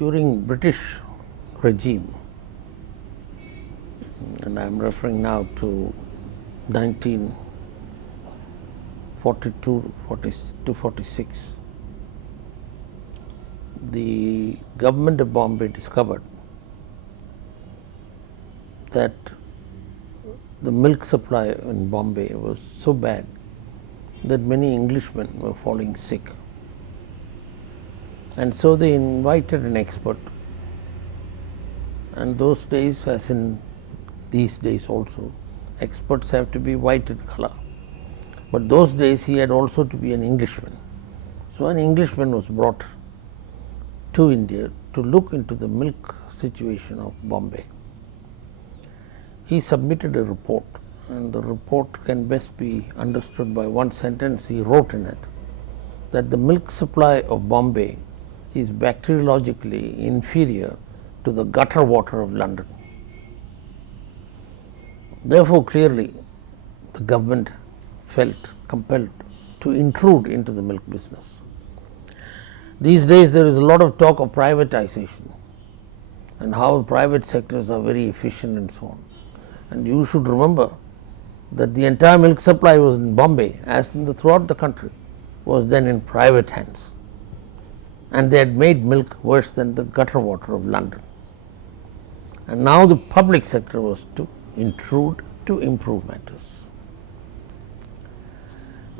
during British regime, and I am referring now to 1942 to 46, the government of Bombay discovered that the milk supply in Bombay was so bad that many Englishmen were falling sick. And so they invited an expert, and those days, as in these days also, experts have to be white in color. But those days he had also to be an Englishman. So an Englishman was brought to India to look into the milk situation of Bombay. He submitted a report, and the report can best be understood by one sentence he wrote in it, that the milk supply of Bombay is bacteriologically inferior to the gutter water of London. Therefore, clearly the government felt compelled to intrude into the milk business. These days there is a lot of talk of privatization and how private sectors are very efficient and so on. And you should remember that the entire milk supply was in Bombay, as in throughout the country, was then in private hands. And they had made milk worse than the gutter water of London. And now the public sector was to intrude to improve matters.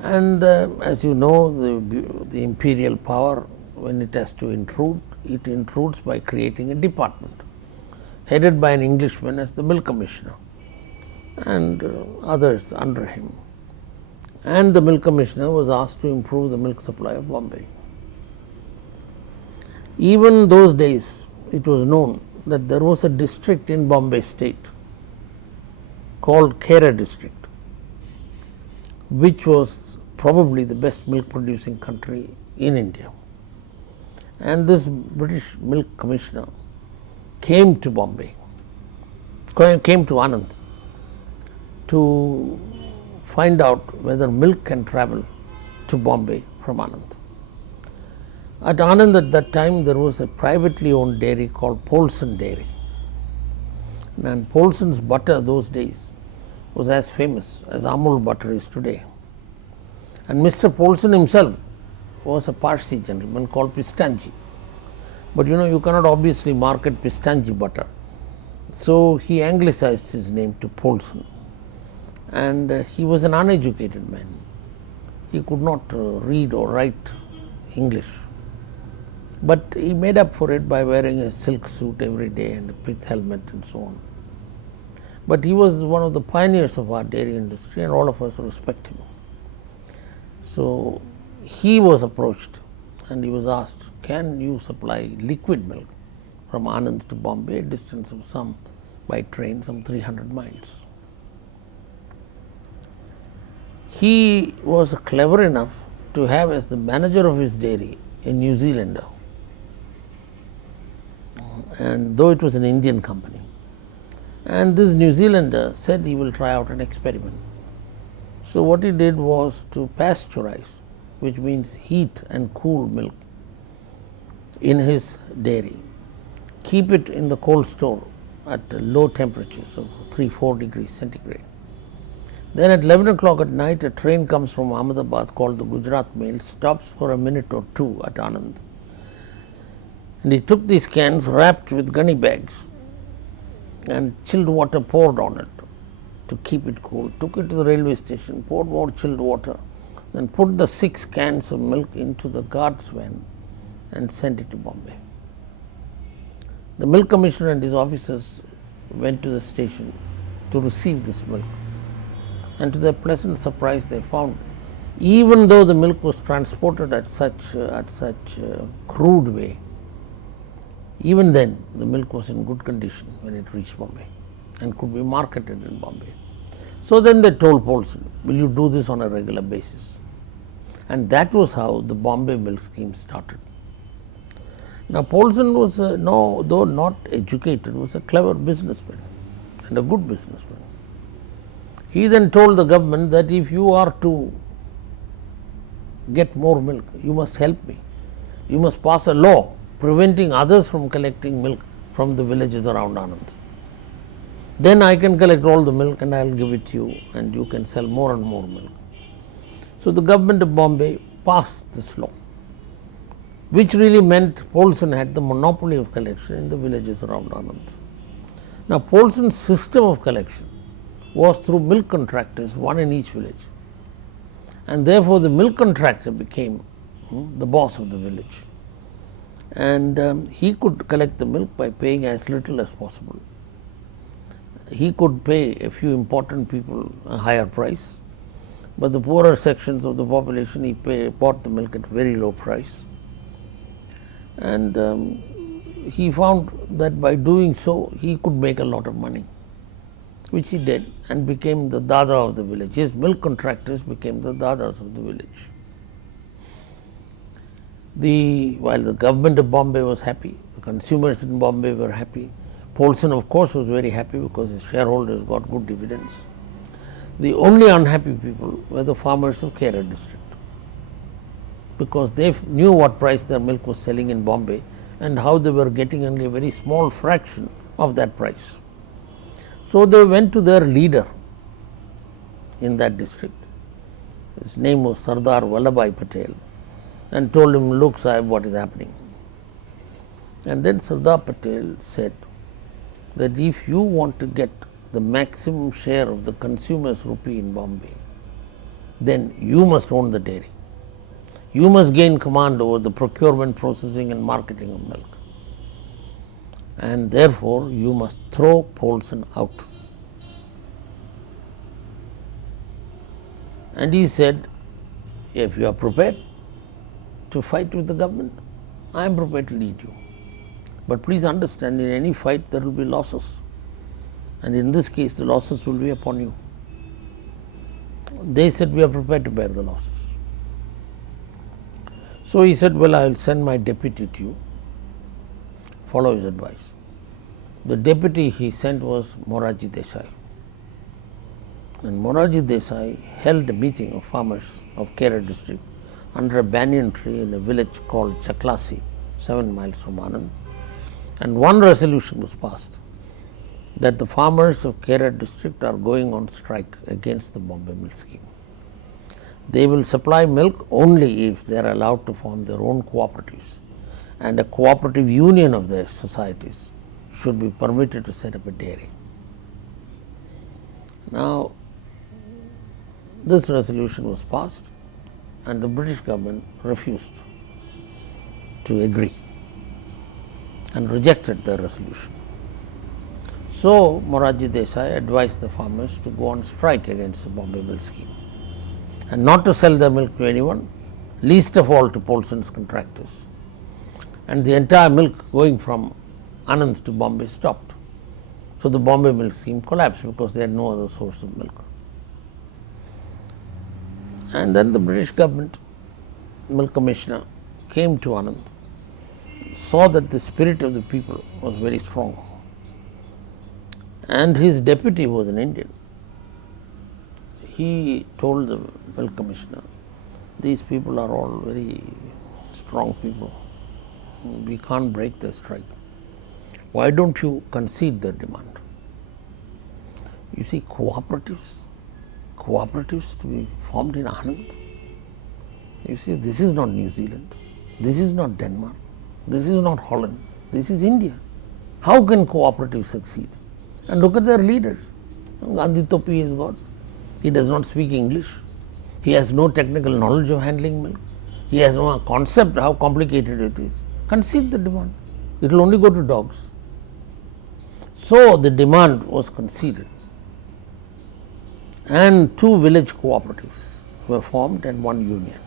And as you know, the imperial power, when it has to intrude, it intrudes by creating a department headed by an Englishman as the milk commissioner, and others under him. And the milk commissioner was asked to improve the milk supply of Bombay. Even those days, it was known that there was a district in Bombay state called Khera district, which was probably the best milk producing country in India. And this British milk commissioner came to Bombay, came to Anand to find out whether milk can travel to Bombay from Anand. At Anand at that time there was a privately owned dairy called Polson Dairy, and Polson's butter those days was as famous as Amul butter is today. And Mr. Polson himself was a Parsi gentleman called Pistanji, but you cannot obviously market Pistanji butter, so he anglicized his name to Polson. And he was an uneducated man. He could not read or write English, but he made up for it by wearing a silk suit every day and a pith helmet and so on. But he was one of the pioneers of our dairy industry, and all of us respect him. So he was approached and he was asked, can you supply liquid milk from Anand to Bombay, a distance of by train, some 300 miles. He was clever enough to have as the manager of his dairy a New Zealander, and though it was an Indian company. And this New Zealander said he will try out an experiment. So what he did was to pasteurize, which means heat and cool milk, in his dairy, keep it in the cold store at low temperatures of 3-4 degrees centigrade. Then at 11 o'clock at night, a train comes from Ahmedabad called the Gujarat Mail, stops for a minute or two at Anand. And he took these cans wrapped with gunny bags and chilled water poured on it to keep it cool, took it to the railway station, poured more chilled water, then put the 6 cans of milk into the guard's van and sent it to Bombay. The milk commissioner and his officers went to the station to receive this milk, and to their pleasant surprise they found, even though the milk was transported at such crude way, even then the milk was in good condition when it reached Bombay and could be marketed in Bombay. So then they told Polson, will you do this on a regular basis? And that was how the Bombay milk scheme started. Now Polson was, though not educated, was a clever businessman and a good businessman. He then told the government that if you are to get more milk, you must help me. You must pass a law preventing others from collecting milk from the villages around Anand. Then I can collect all the milk and I will give it to you and you can sell more and more milk. So the government of Bombay passed this law, which really meant Polson had the monopoly of collection in the villages around Anand. Now, Polson's system of collection was through milk contractors, one in each village, and therefore the milk contractor became the boss of the village, and he could collect the milk by paying as little as possible. He could pay a few important people a higher price, but the poorer sections of the population he bought the milk at very low price. And he found that by doing so he could make a lot of money, which he did, and became the dada of the village. His milk contractors became the dadas of the village. While the government of Bombay was happy, the consumers in Bombay were happy. Polson, of course, was very happy because his shareholders got good dividends. The only unhappy people were the farmers of Khera district, because they knew what price their milk was selling in Bombay and how they were getting only a very small fraction of that price. So they went to their leader in that district. His name was Sardar Vallabhbhai Patel, and told him, "Look, Sahib, what is happening?" And then Sardar Patel said that if you want to get the maximum share of the consumer's rupee in Bombay, then you must own the dairy. You must gain command over the procurement, processing and marketing of milk, and therefore you must throw Polson out. And he said, if you are prepared to fight with the government, I am prepared to lead you. But please understand, in any fight there will be losses, and in this case the losses will be upon you. They said, we are prepared to bear the losses. So he said, well, I will send my deputy to you. Follow his advice. The deputy he sent was Morarji Desai. And Morarji Desai held a meeting of farmers of Khera district under a banyan tree in a village called Chaklasi, 7 miles from Anand. And one resolution was passed that the farmers of Khera district are going on strike against the Bombay milk scheme. They will supply milk only if they are allowed to form their own cooperatives, and a cooperative union of their societies should be permitted to set up a dairy. Now, this resolution was passed and the British government refused to agree and rejected the resolution. So, Morarji Desai advised the farmers to go on strike against the Bombay milk scheme and not to sell their milk to anyone, least of all to Polson's contractors. And the entire milk going from Anand to Bombay stopped. So the Bombay milk scheme collapsed because they had no other source of milk. And then the British government milk commissioner came to Anand, saw that the spirit of the people was very strong, and his deputy was an Indian. He told the milk commissioner, these people are all very strong people, we can't break their strike. Why don't you concede their demand? You see, cooperatives to be formed in Anand. You see, this is not New Zealand, this is not Denmark, this is not Holland, this is India. How can cooperatives succeed? And look at their leaders. Gandhi Topi is God. He does not speak English. He has no technical knowledge of handling milk. He has no concept how complicated it is. Concede the demand. It will only go to dogs. So the demand was conceded, and 2 village cooperatives were formed and 1 union,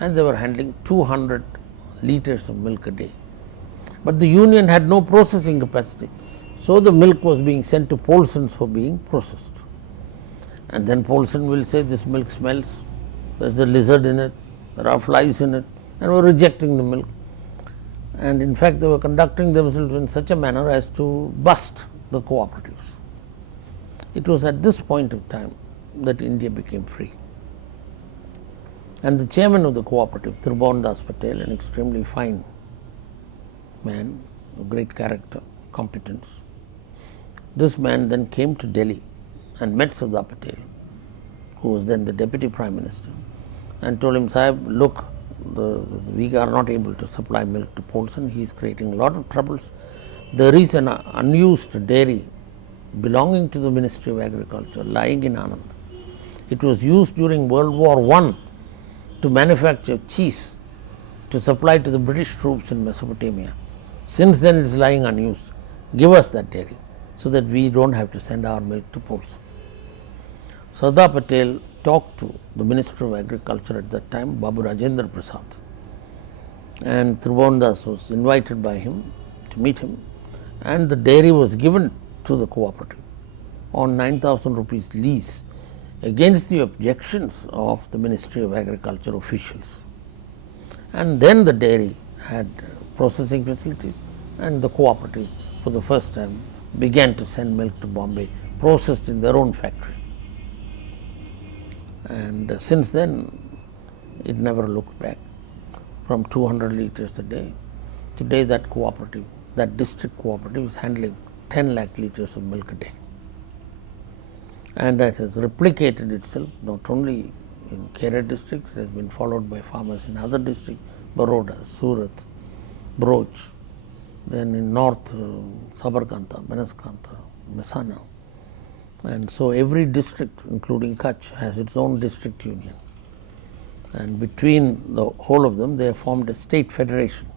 and they were handling 200 liters of milk a day. But the union had no processing capacity, so the milk was being sent to Polson's for being processed. And then Polson will say, this milk smells, there is a lizard in it, there are flies in it, and were rejecting the milk. And in fact, they were conducting themselves in such a manner as to bust the cooperatives. It was at this point of time that India became free. And the chairman of the cooperative, Tribhuwan Das Patel, an extremely fine man of great character, competence. This man then came to Delhi and met Sardar Patel, who was then the deputy prime minister, and told him, Sahib, look, we are not able to supply milk to Polson. He is creating a lot of troubles. There is an unused dairy belonging to the Ministry of Agriculture lying in Anand. It was used during World War I to manufacture cheese to supply to the British troops in Mesopotamia. Since then it is lying unused. Give us that dairy so that we don't have to send our milk to Polson. Sardar Patel talked to the Minister of Agriculture at that time, Babu Rajendra Prasad, and Tribhuvandas was invited by him to meet him, and the dairy was given to the cooperative on 9,000 rupees lease against the objections of the Ministry of Agriculture officials. And then the dairy had processing facilities, and the cooperative for the first time began to send milk to Bombay, processed in their own factory. And since then, it never looked back. From 200 liters a day, today that cooperative, that district cooperative is handling 10 lakh liters of milk a day. And that has replicated itself not only in Kera districts, it has been followed by farmers in other districts, Baroda, Surat, Broch, then in north, Sabarkantha, Banaskantha, Mehsana. And so every district, including Kutch, has its own district union. And between the whole of them, they have formed a state federation.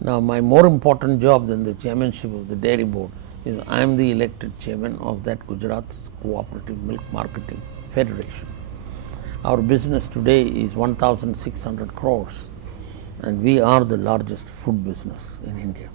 Now, my more important job than the chairmanship of the dairy board is I am the elected chairman of that Gujarat's Cooperative Milk Marketing Federation. Our business today is 1,600 crores, and we are the largest food business in India.